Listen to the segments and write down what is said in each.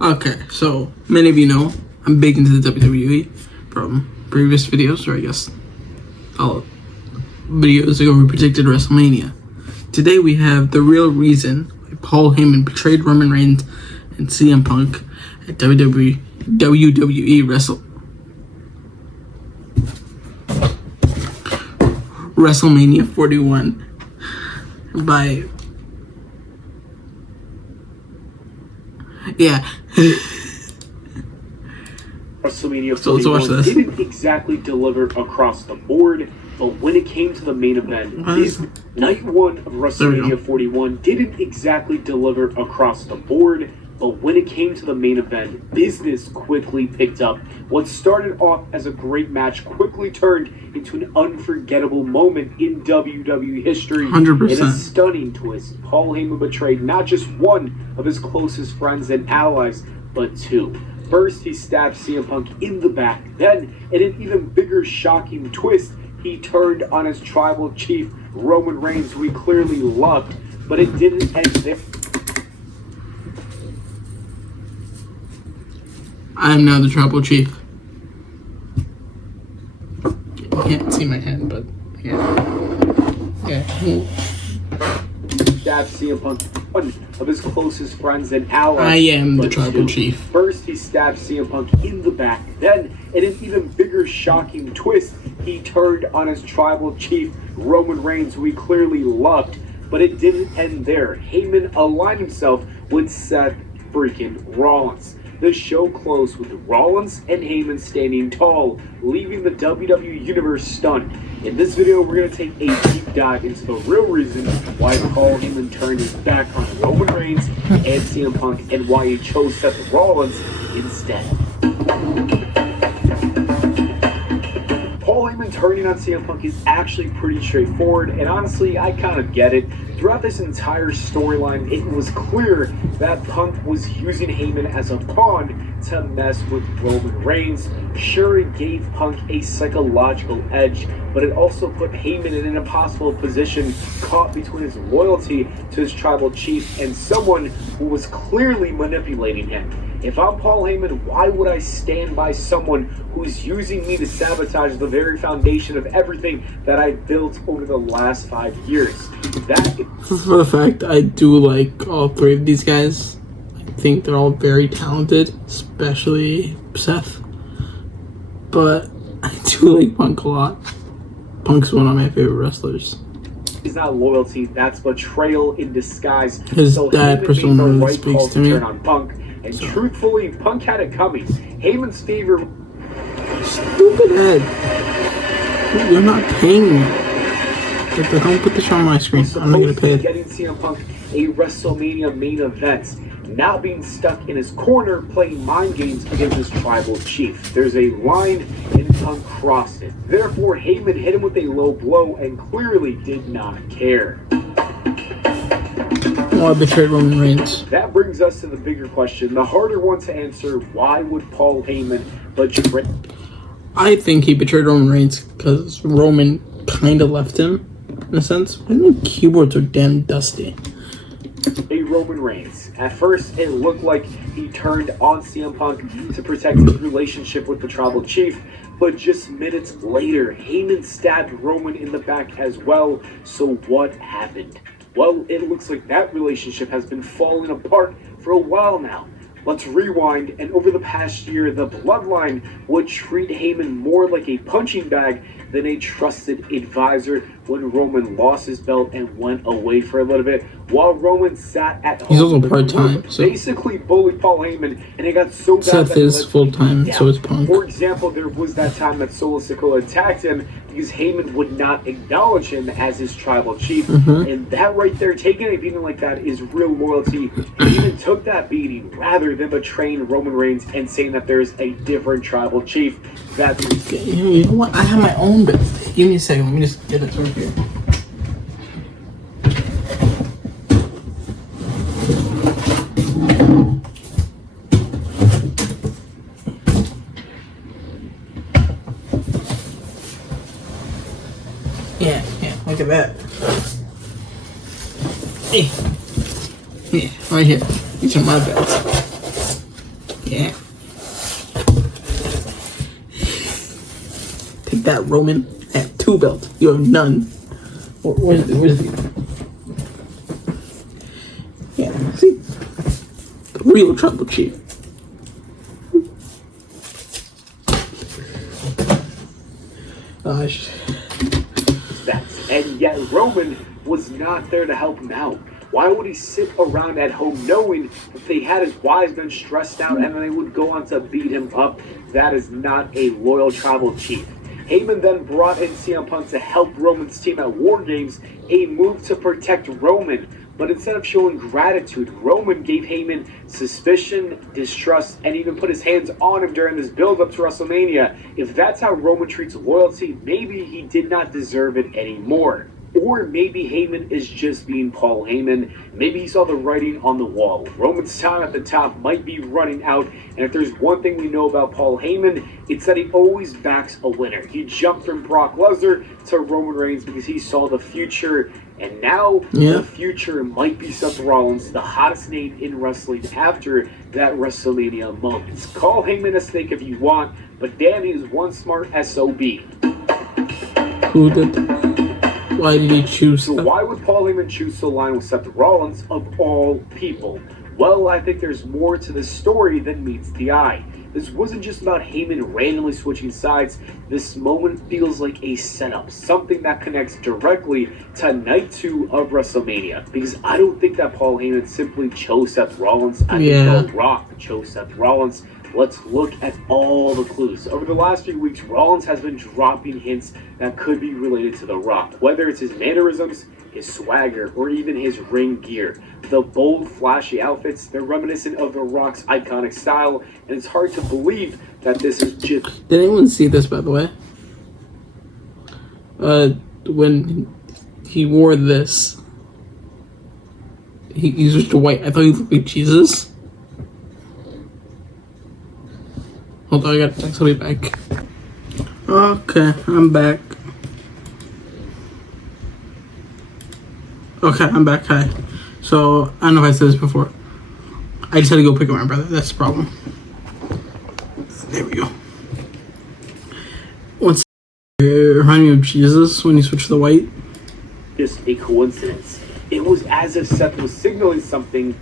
Okay, so many of you know I'm big into the WWE from previous videos, or I guess videos ago we predicted WrestleMania. Today we have the real reason why Paul Heyman betrayed Roman Reigns and CM Punk at WWE WrestleMania 41 by WrestleMania 41 didn't exactly deliver across the board, but when it came to the main event, night one of WrestleMania 41 didn't exactly deliver across the board, but when it came to the main event, business quickly picked up. What started off as a great match quickly turned into an unforgettable moment in WWE history. 100%. In a stunning twist, Paul Heyman betrayed not just one of his closest friends and allies, but two. First, he stabbed CM Punk in the back. Then, in an even bigger shocking twist, he turned on his tribal chief, Roman Reigns, who he clearly loved. But it didn't end there. I am now the tribal chief. You can't see my hand, but yeah. Stabbed CM Punk, one of his closest friends and allies. I am the tribal chief. First, he stabbed CM Punk in the back. Then, in an even bigger shocking twist, he turned on his tribal chief, Roman Reigns, who he clearly loved. But it didn't end there. Heyman aligned himself with Seth freaking Rollins. The show closed with Rollins and Heyman standing tall, leaving the WWE Universe stunned. In this video, we're going to take a deep dive into the real reason why Paul Heyman turned his back on Roman Reigns and CM Punk, and why he chose Seth Rollins instead. Paul Heyman turning on CM Punk is actually pretty straightforward, and honestly, I kind of get it. Throughout this entire storyline, it was clear that Punk was using Heyman as a pawn to mess with Roman Reigns. Sure, it gave Punk a psychological edge, but it also put Heyman in an impossible position, caught between his loyalty to his tribal chief and someone who was clearly manipulating him. If I'm Paul Heyman, why would I stand by someone who's using me to sabotage the very foundation of everything that I built over the last 5 years? For the fact, I do like all three of these guys. I think they're all very talented, especially Seth. But I do like Punk a lot. Punk's one of my favorite wrestlers. It's not loyalty, that's betrayal in disguise. His dad persona speaks to me. Turn on Punk, and truthfully, Punk had it coming. Heyman's favorite. Stupid head. You're not paying me. Don't put this on my screen. I'm not gonna pay it. Getting CM Punk a WrestleMania main event, now being stuck in his corner playing mind games against his tribal chief. There's a line and Punk crossed it. Therefore, Heyman hit him with a low blow and clearly did not care. Oh, I betrayed Roman Reigns. That brings us to the bigger question, the harder one to answer. Why would Paul Heyman betray? I think he betrayed Roman Reigns because Roman kind of left him, in a sense. I mean, keyboards are damn dusty. Roman Reigns. At first, it looked like he turned on CM Punk to protect his relationship with the tribal chief, but just minutes later, Heyman stabbed Roman in the back as well. So what happened? Well, it looks like that relationship has been falling apart for a while now. Let's rewind, and over the past year, the bloodline would treat Heyman more like a punching bag than a trusted advisor. When Roman lost his belt and went away for a little bit, while Roman sat at home. He's also part-time, so basically bullied Paul Heyman, and it got so bad. Seth is full-time, so is Punk. For example, there was that time that Solo Sikoa attacked him because Heyman would not acknowledge him as his tribal chief, and that right there, taking a beating like that is real loyalty. Heyman took that beating rather than betraying Roman Reigns and saying that there's a different tribal chief. That's you know what? I have my own bit. Give me a second. Let me just get it right here. Yeah, look at that. Hey. Yeah, right here. These are my bets. Yeah. Take that, Roman. I have 2 belts. You have none. Where's the... Yeah, see? The real Tribal Chief. Gosh. And yet Roman was not there to help him out. Why would he sit around at home knowing if they had his wise men stressed out and then they would go on to beat him up? That is not a loyal tribal chief. Heyman then brought in CM Punk to help Roman's team at War Games, a move to protect Roman. But instead of showing gratitude, Roman gave Heyman suspicion, distrust, and even put his hands on him during this build-up to WrestleMania. If that's how Roman treats loyalty, maybe he did not deserve it anymore. Or maybe Heyman is just being Paul Heyman. Maybe he saw the writing on the wall. Roman's time at the top might be running out, and if there's one thing we know about Paul Heyman, it's that he always backs a winner. He jumped from Brock Lesnar to Roman Reigns because he saw the future, and now the future might be Seth Rollins, the hottest name in wrestling after that WrestleMania moment. Call Heyman a snake if you want, but damn, he is one smart SOB. Who did? Why did he choose So that? why would Paul Heyman choose to align with Seth Rollins of all people? Well, I think there's more to this story than meets the eye. This wasn't just about Heyman randomly switching sides. This moment feels like a setup, something that connects directly to Night 2 of WrestleMania. Because I don't think that Paul Heyman simply chose Seth Rollins. I think The Rock chose Seth Rollins. Let's look at all the clues. Over the last few weeks, Rollins has been dropping hints that could be related to The Rock, whether it's his mannerisms, his swagger, or even his ring gear. The bold, flashy outfits, they're reminiscent of The Rock's iconic style, and it's hard to believe that this is just... Did anyone see this, by the way? When he wore this, he switched to white. I thought he looked like Jesus. Hold on, I got text. I'll be back. Okay, I'm back. Okay, I'm back. Hi. So, I don't know if I said this before. I just had to go pick up my brother. That's the problem. There we go. What's reminding me of Jesus when he switched to the white? Just a coincidence. It was as if Seth was signaling something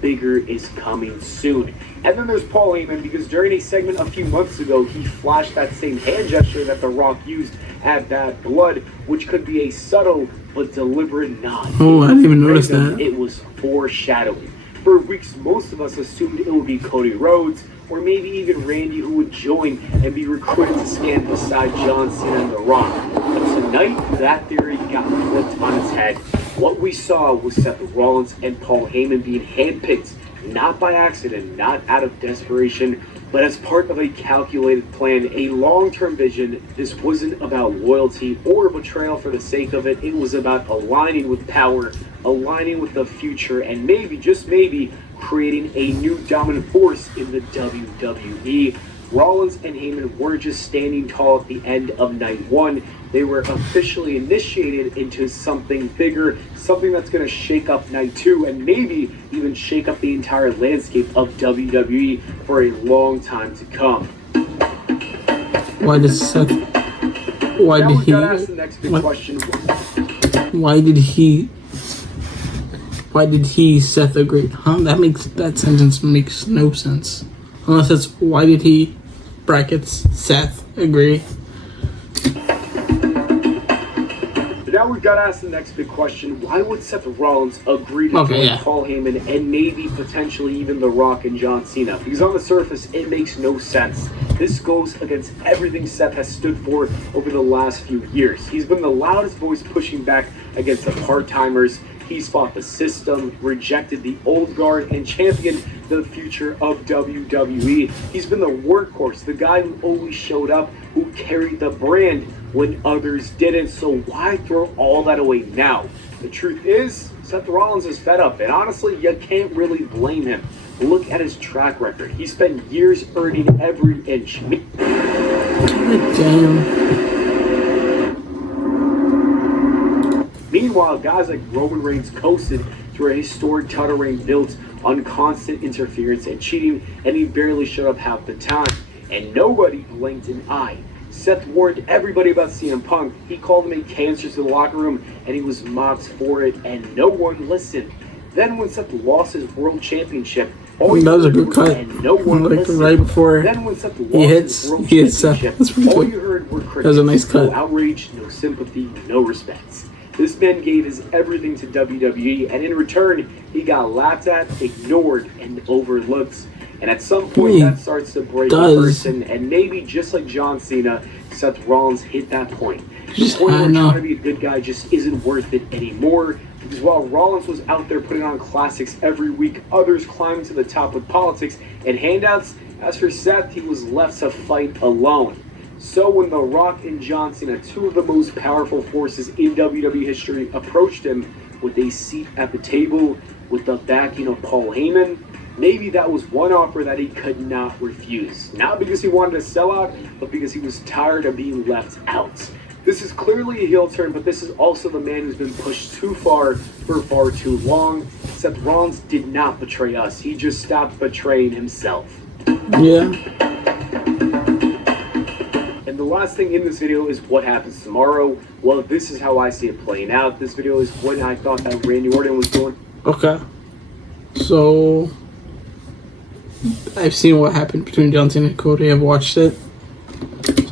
bigger is coming soon. And then there's Paul Heyman, because during a segment a few months ago, he flashed that same hand gesture that The Rock used at Bad Blood, which could be a subtle but deliberate nod. Oh, I didn't even notice that. It was foreshadowing. For weeks, most of us assumed it would be Cody Rhodes, or maybe even Randy, who would join and be recruited to stand beside John Cena and The Rock. But tonight, that theory got flipped on its head. What we saw was Seth Rollins and Paul Heyman being handpicked, not by accident, not out of desperation, but as part of a calculated plan, a long-term vision. This wasn't about loyalty or betrayal for the sake of it. It was about aligning with power, aligning with the future, and maybe, just maybe, creating a new dominant force in the WWE. Rollins and Heyman weren't just standing tall at the end of night 1. They were officially initiated into something bigger, something that's going to shake up night 2 and maybe even shake up the entire landscape of WWE for a long time to come. Why does Seth... Why did he... Ask the next big question. Why did he, Seth, agree? Huh? That sentence makes no sense. Unless it's, why did he, brackets, Seth, agree? Now we've got to ask the next big question. Why would Seth Rollins agree to join Paul Heyman and maybe potentially even The Rock and John Cena? Because on the surface, it makes no sense. This goes against everything Seth has stood for over the last few years. He's been the loudest voice pushing back against the part-timers. He's fought the system, rejected the old guard, and championed the future of WWE. He's been the workhorse, the guy who always showed up, who carried the brand when others didn't. So why throw all that away now? The truth is, Seth Rollins is fed up, and honestly, you can't really blame him. Look at his track record. He spent years earning every inch. Damn. Meanwhile, guys like Roman Reigns coasted through a historic title reign built on constant interference and cheating, and he barely showed up half the time. And nobody blinked an eye. Seth warned everybody about CM Punk. He called him a cancer to the locker room, and he was mocked for it, and no one listened. Then when Seth lost his world championship, that was a good cut. And no one like listened. right before Then when Seth lost he hits his world Seth. championship, That's pretty all good. you heard were critics. That was a nice cut. No outrage, no sympathy, no respect. This man gave his everything to WWE, and in return, he got laughed at, ignored, and overlooked. And at some point, that starts to break a person, and maybe just like John Cena, Seth Rollins hit that point. The point where trying to be a good guy just isn't worth it anymore. Because while Rollins was out there putting on classics every week, others climbed to the top with politics and handouts. As for Seth, he was left to fight alone. So when The Rock and John Cena, two of the most powerful forces in WWE history, approached him with a seat at the table with the backing of Paul Heyman, maybe that was one offer that he could not refuse. Not because he wanted to sell out, but because he was tired of being left out. This is clearly a heel turn, but this is also the man who's been pushed too far for far too long. Seth Rollins did not betray us. He just stopped betraying himself. Yeah. And the last thing in this video is what happens tomorrow. Well, this is how I see it playing out. This video is what I thought that Randy Orton was doing. Okay. So I've seen what happened between Johnson and Cody. I've watched it.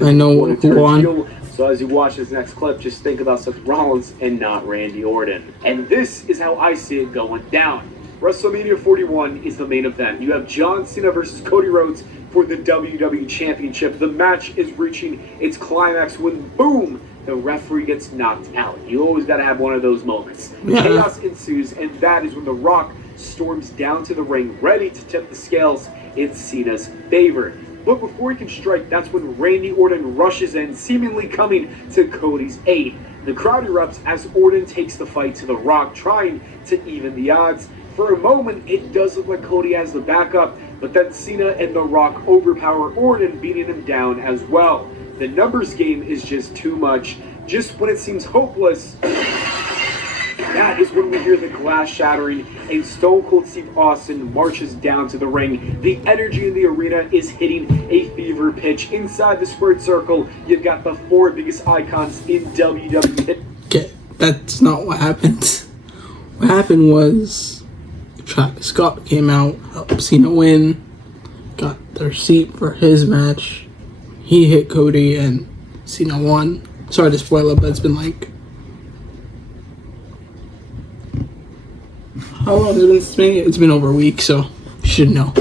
I know who won. So as you watch this next clip, just think about Seth Rollins and not Randy Orton. And this is how I see it going down. WrestleMania 41 is the main event. You have John Cena versus Cody Rhodes for the WWE Championship. The match is reaching its climax when, boom, the referee gets knocked out. You always got to have one of those moments. Yeah. Chaos ensues, and that is when The Rock storms down to the ring, ready to tip the scales in Cena's favor. But before he can strike, that's when Randy Orton rushes in, seemingly coming to Cody's aid. The crowd erupts as Orton takes the fight to The Rock, trying to even the odds. For a moment, it does look like Cody has the backup, but then Cena and The Rock overpower Orton, beating him down as well. The numbers game is just too much. Just when it seems hopeless, that is when we hear the glass shattering and Stone Cold Steve Austin marches down to the ring. The energy in the arena is hitting a fever pitch. Inside the squared circle, you've got the four biggest icons in WWE. Okay, that's not what happened. What happened was Travis Scott came out, helped Cena win, got their seat for his match. He hit Cody and Cena won. Sorry to spoil it, but it's been like... How long has it been since me? It's been over a week, so you should know.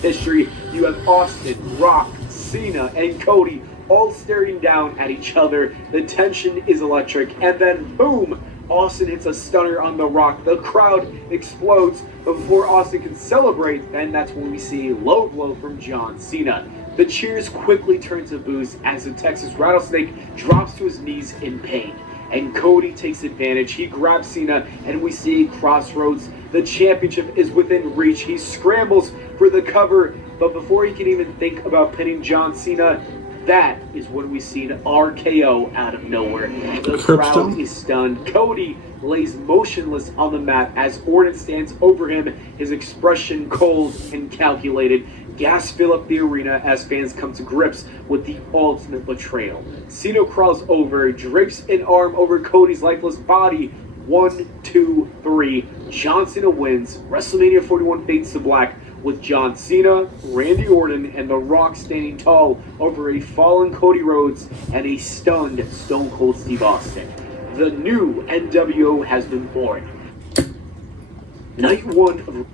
History, you have Austin, Rock, Cena, and Cody all staring down at each other. The tension is electric, and then boom, Austin hits a stunner on The Rock. The crowd explodes, but before Austin can celebrate, then that's when we see low blow from John Cena. The cheers quickly turn to boos as the Texas Rattlesnake drops to his knees in pain. And Cody takes advantage. He grabs Cena, and we see crossroads. The championship is within reach. He scrambles for the cover, but before he can even think about pinning John Cena, that is when we see an RKO out of nowhere. The crowd is stunned. Cody lays motionless on the mat as Orton stands over him, his expression cold and calculated. Gas fill up the arena as fans come to grips with the ultimate betrayal. Cena crawls over, drapes an arm over Cody's lifeless body. 1, 2, 3. John Cena wins. WrestleMania 41 fades to black with John Cena, Randy Orton, and The Rock standing tall over a fallen Cody Rhodes and a stunned Stone Cold Steve Austin. The new NWO has been born. Night 1 of...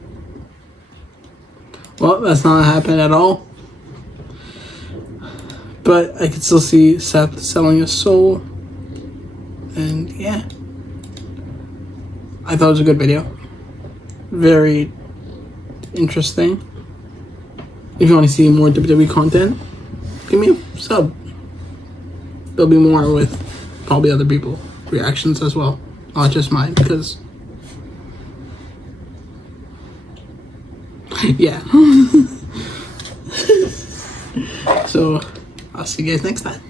Well, that's not happening at all. But I could still see Seth selling his soul. And yeah. I thought it was a good video. Very interesting. If you want to see more WWE content, give me a sub. There'll be more with probably other people reactions as well, not just mine, because yeah. So I'll see you guys next time.